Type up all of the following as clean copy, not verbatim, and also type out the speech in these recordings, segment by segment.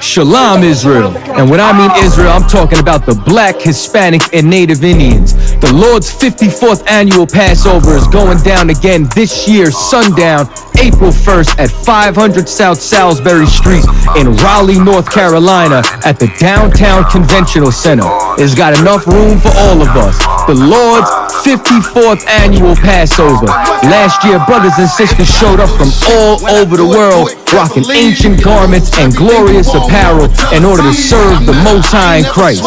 Shalom, Israel. And when I mean Israel, I'm talking about the Black, Hispanic, and Native Indians. The Lord's 54th annual Passover is going down again this year, sundown, April 1st at 500 South Salisbury Street in Raleigh, North Carolina at the Downtown Conventional Center. It's got enough room for all of us. The Lord's 54th annual Passover. Last year, brothers and sisters showed up from all over the world, rocking ancient garments and glorious apparel in order to serve the Most High in Christ.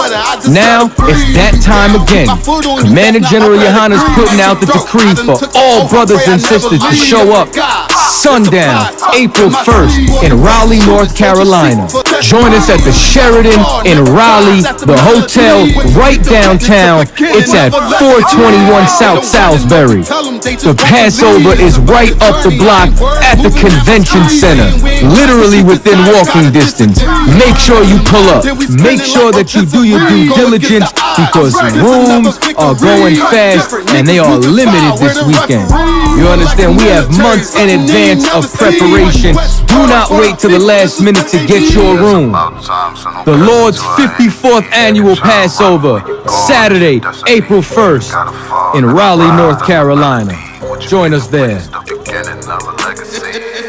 Now, it's that time again. Commander General YAHANNA is putting out the decree for all brothers and sisters to show up sundown, April 1st in Raleigh, North Carolina. Join us at the Sheraton in Raleigh, the hotel right downtown. It's at 421 South Salisbury. The Passover is right up the block at the convention center, literally within walking distance. Make sure you pull up. Make sure that you do your due diligence because rooms are going fast and they are limited this weekend. You understand? We have months in advance of preparation. Do not wait till the last minute to get your room. The Lord's 54th annual Passover, Saturday, April 1st in Raleigh, North Carolina. Join us there. It's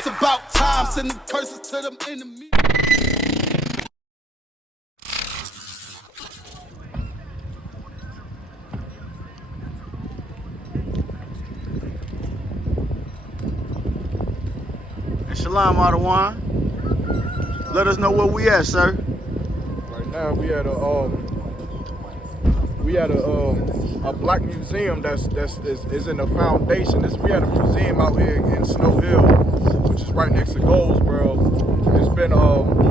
about time, sending curses to them enemies. Shalom, Adawan. Let us know where we at, sir. Right now we at a black museum that's in the foundation. We at a museum out here in Snow Hill, which is right next to Goldsboro. It's been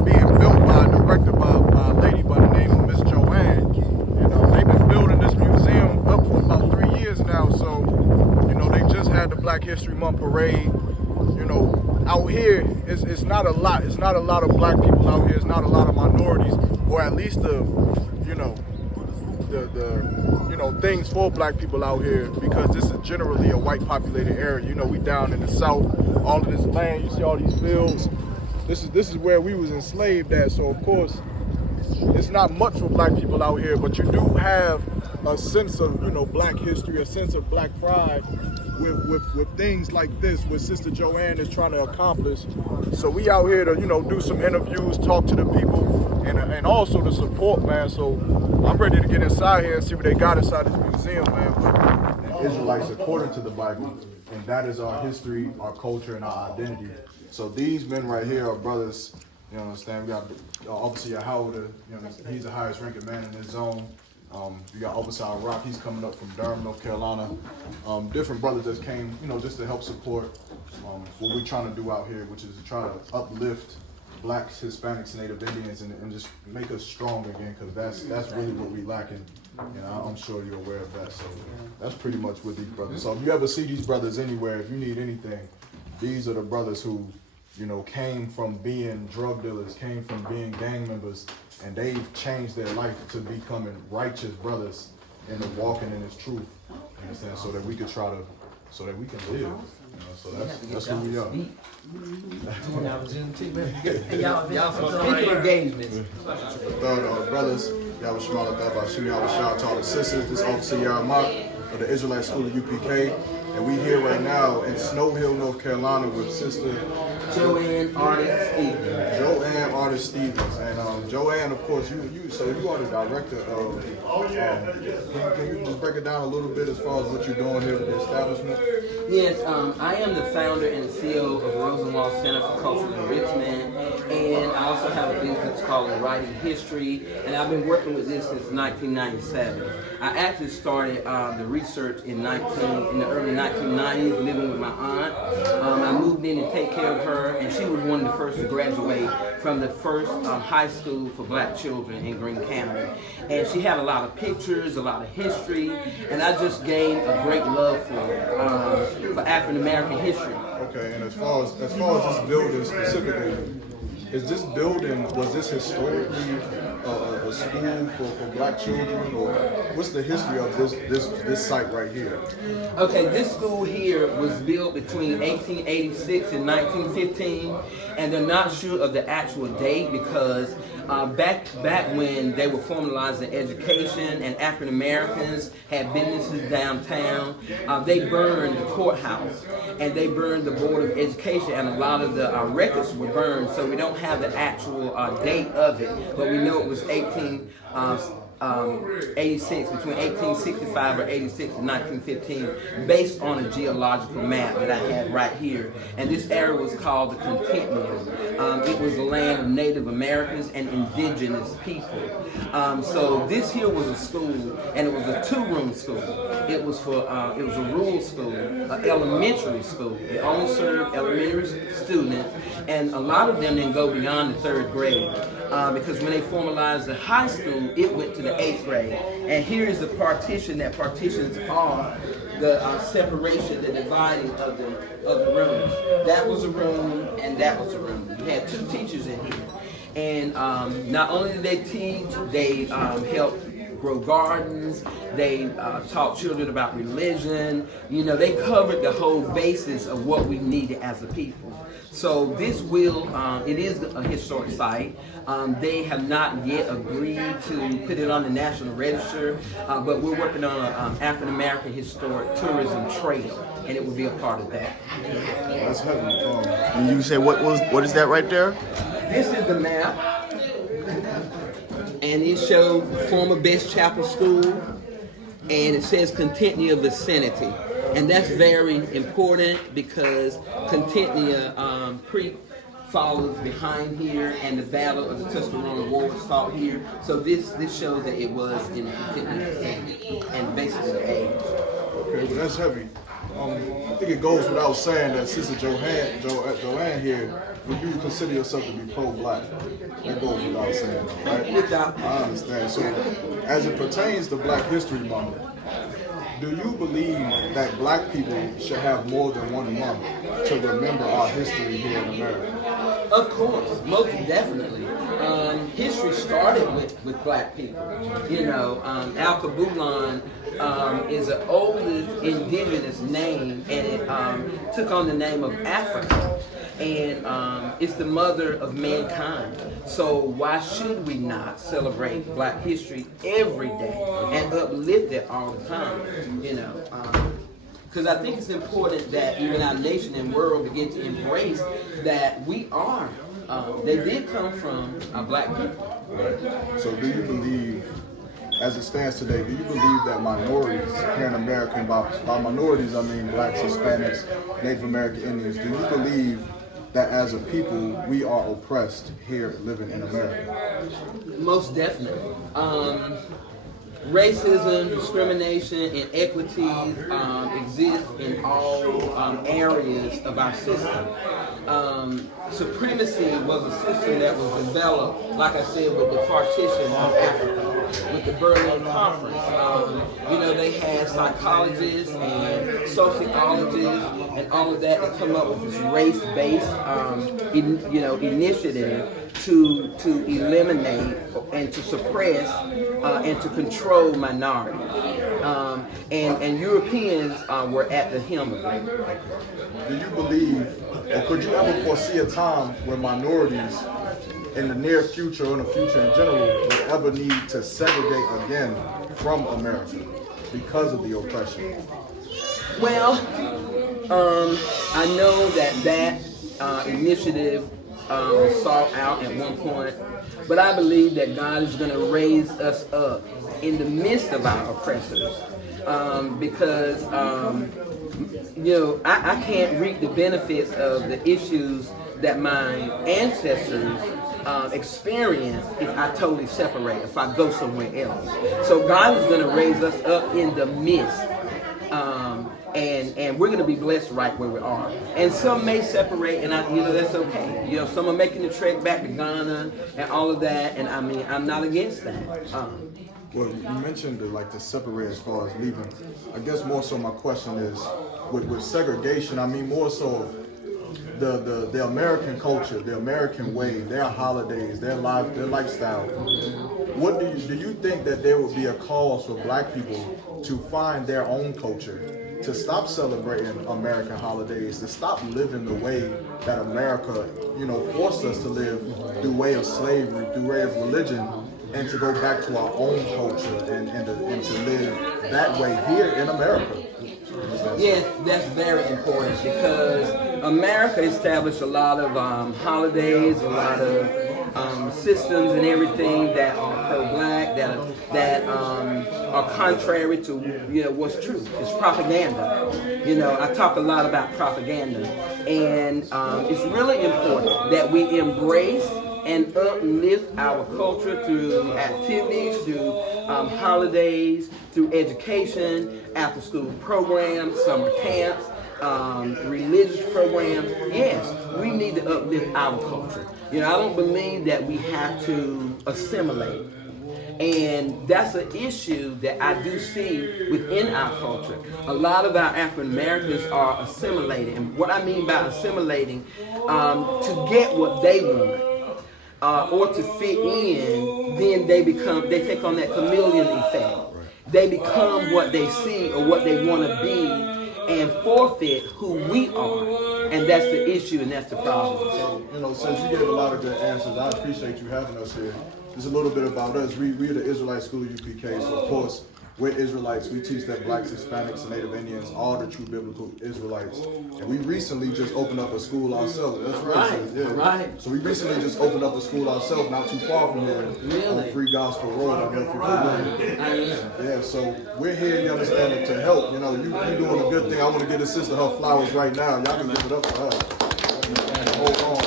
being built by a director by a lady by the name of Miss Joanne. And they've been building this museum up for about 3 years now. So, they just had the Black History Month parade. Out here, it's not a lot. It's not a lot of black people out here. It's not a lot of minorities, or at least the things for black people out here, because this is generally a white populated area. We down in the south, all of this land. You see all these fields. This is where we was enslaved at. So of course, it's not much for black people out here, but you do have a sense of black history, a sense of black pride. With things like this, what Sister Joanne is trying to accomplish. So we out here to, do some interviews, talk to the people, and also to support, man. So I'm ready to get inside here and see what they got inside this museum, man. And Israelites according to the Bible, and that is our history, our culture, and our identity. So these men right here are brothers, you understand? We got Officer Howard, he's the highest ranking man in his zone. You got Officer Rock, he's coming up from Durham, North Carolina. Different brothers that came, just to help support what we're trying to do out here, which is to try to uplift blacks, Hispanics, Native Indians, and just make us strong again, because that's really what we lacking. I'm sure you're aware of that. So that's pretty much with these brothers. So if you ever see these brothers anywhere, if you need anything, these are the brothers who, came from being drug dealers, came from being gang members, and they've changed their life to becoming righteous brothers and walking in His truth. You understand? So that we could so that we can live. So that's who we are. Brothers, y'all was smart about that. Y'all was shout out to all the sisters. This Officer Isupk of the Israelite School of UPK. And we here right now in Snow Hill, North Carolina with Sister Joanne Artist Stevens. Joanne Artist Stevens. And Joanne, of course, you are the director of, can you just break it down a little bit as far as what you're doing here with the establishment? Yes, I am the founder and CEO of Rosenwald Center for Cultural Enrichment, and I also have a business called Writing History, and I've been working with this since 1997. I actually started the research in the early 1990s, living with my aunt. I moved in to take care of her, and she was one of the first to graduate from the first high school for black children in Greene County. And she had a lot of pictures, a lot of history, and I just gained a great love for African American history. Okay, and as far as this building specifically, Is this building, was this historically a school for black children, or what's the history of this site right here? Okay, this school here was built between 1886 and 1915, and they're not sure of the actual date because back when they were formalizing education and African Americans had businesses downtown, they burned the courthouse and they burned the Board of Education, and a lot of the records were burned, so we don't have the actual date of it, but we know it was 86, between 1865 or 86 and 1915, based on a geological map that I have right here. And this area was called the Continental. It was the land of Native Americans and indigenous people. So this here was a school, and it was a two-room school. It was it was a rural school, an elementary school. It only served elementary students, and a lot of them didn't go beyond the 3rd grade. Because when they formalized the high school, it went to the 8th grade. And here is the partition that partitions off the separation, the dividing of the rooms. That was a room, and that was a room. You had 2 teachers in here. And not only did they teach, they helped grow gardens, they taught children about religion. You know, they covered the whole basis of what we needed as a people. So this it is a historic site. They have not yet agreed to put it on the National Register, but we're working on an African American historic tourism trail, and it will be a part of that. That's heavy. And you say what is that right there? This is the map, and it shows former Best Chapel School, and it says Continental vicinity. And that's very important because Continental Creek follows behind here, and the Battle of the Tuscarora War was fought here. So this shows that it was in the Continental vicinity and basically the age. Okay, well that's heavy. I think it goes without saying that Sister Joanne here, would you consider yourself to be pro-black? That goes without saying, right? Without. I understand. So, as it pertains to Black History Month, do you believe that black people should have more than one month to remember our history here in America? Of course, most definitely. History started with black people. You know, Al-Kabulon is the oldest indigenous name, and it took on the name of Africa. And it's the mother of mankind. So why should we not celebrate Black history every day and uplift it all the time? You know, because I think it's important that even our nation and world begin to embrace that we are. They did come from Black people. Right. So do you believe, as it stands today, do you believe that minorities here in America, and by minorities I mean blacks, Hispanics, Native American Indians, do you believe that as a people we are oppressed here living in America? Most definitely. Racism, discrimination, inequities exist in all areas of our system. Supremacy was a system that was developed, like I said, with the partition of Africa, with the Berlin Conference. You know, they had psychologists and sociologists and all of that to come up with this race-based, initiative to eliminate and to suppress and to control minorities. And Europeans were at the helm of it. Do you believe, or could you ever foresee a time where minorities in the near future or in the future in general would ever need to segregate again from America because of the oppression? Well, I know that initiative was sought out at one point, but I believe that God is going to raise us up in the midst of our oppressors, because I can't reap the benefits of the issues that my ancestors experience if I totally separate, if I go somewhere else. So God is going to raise us up in the midst. And we're going to be blessed right where we are. And some may separate, and that's okay. You know, some are making the trek back to Ghana and all of that, and I mean, I'm not against that. Well, you mentioned the separate as far as leaving. I guess more so my question is, with segregation, I mean more so, the American culture, the American way, their holidays, their lifestyle. What do you think that there would be a cause for black people to find their own culture, to stop celebrating American holidays, to stop living the way that America, forced us to live through way of slavery, through way of religion, and to go back to our own culture and to live that way here in America? Yes, that's very important because America established a lot of holidays, a lot of systems and everything that are pro-black, that are contrary to what's true. It's propaganda. I talk a lot about propaganda, and it's really important that we embrace and uplift our culture through activities, through holidays, through education, after-school programs, summer camps, religious programs. Yes, we need to uplift our culture. I don't believe that we have to assimilate. And that's an issue that I do see within our culture. A lot of our African Americans are assimilating. And what I mean by assimilating, to get what they want, or to fit in, then they take on that chameleon effect. They become what they see or what they want to be and forfeit who we are. And that's the issue and that's the problem. So, since you gave a lot of good answers, I appreciate you having us here. Just a little bit about us. We're the Israelite School of UPK, so of course, we're Israelites. We teach that blacks, Hispanics, and Native Indians are the true biblical Israelites. And we recently just opened up a school ourselves. That's right. Right. So we recently just opened up a school ourselves, not too far from here, on Free Gospel Road. I don't know if you're familiar. Yeah, so we're here, you understand, to help. You're doing a good thing. I want to give the sister her flowers right now. Y'all can give it up for her. And hold on.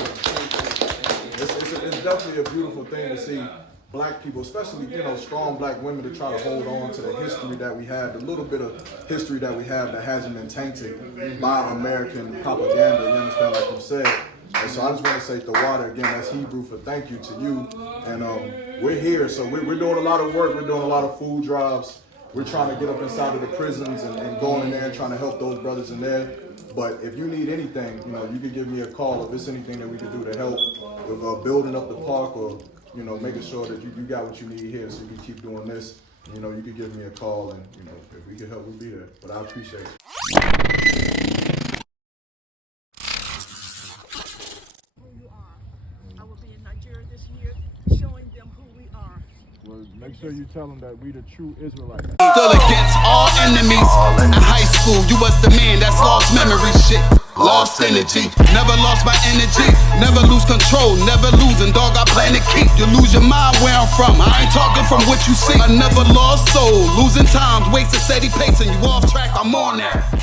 It's definitely a beautiful thing to see black people, especially, strong black women, to try to hold on to the history that we have, the little bit of history that we have that hasn't been tainted by American propaganda, you understand, like you said. And so I just want to say Tawada again, that's Hebrew for thank you to you. And we're here, so we're doing a lot of work, we're doing a lot of food drives. We're trying to get up inside of the prisons and going in there and trying to help those brothers in there. But if you need anything, you can give me a call if there's anything that we can do to help with building up the park or making sure that you got what you need here so you can keep doing this. You can give me a call and, if we can help, we'll be there. But I appreciate it. Who you are. I will be in Nigeria this year showing them who we are. Well, make sure you tell them that we the true Israelites. Stood against all enemies. In high school, you was the man that's lost memory shit. Lost energy, never lost my energy. Never lose control, never losing, dog, I plan to keep. You lose your mind where I'm from, I ain't talking from what you see. I never lost soul, losing times, wasting steady pace, and you off track, I'm on that.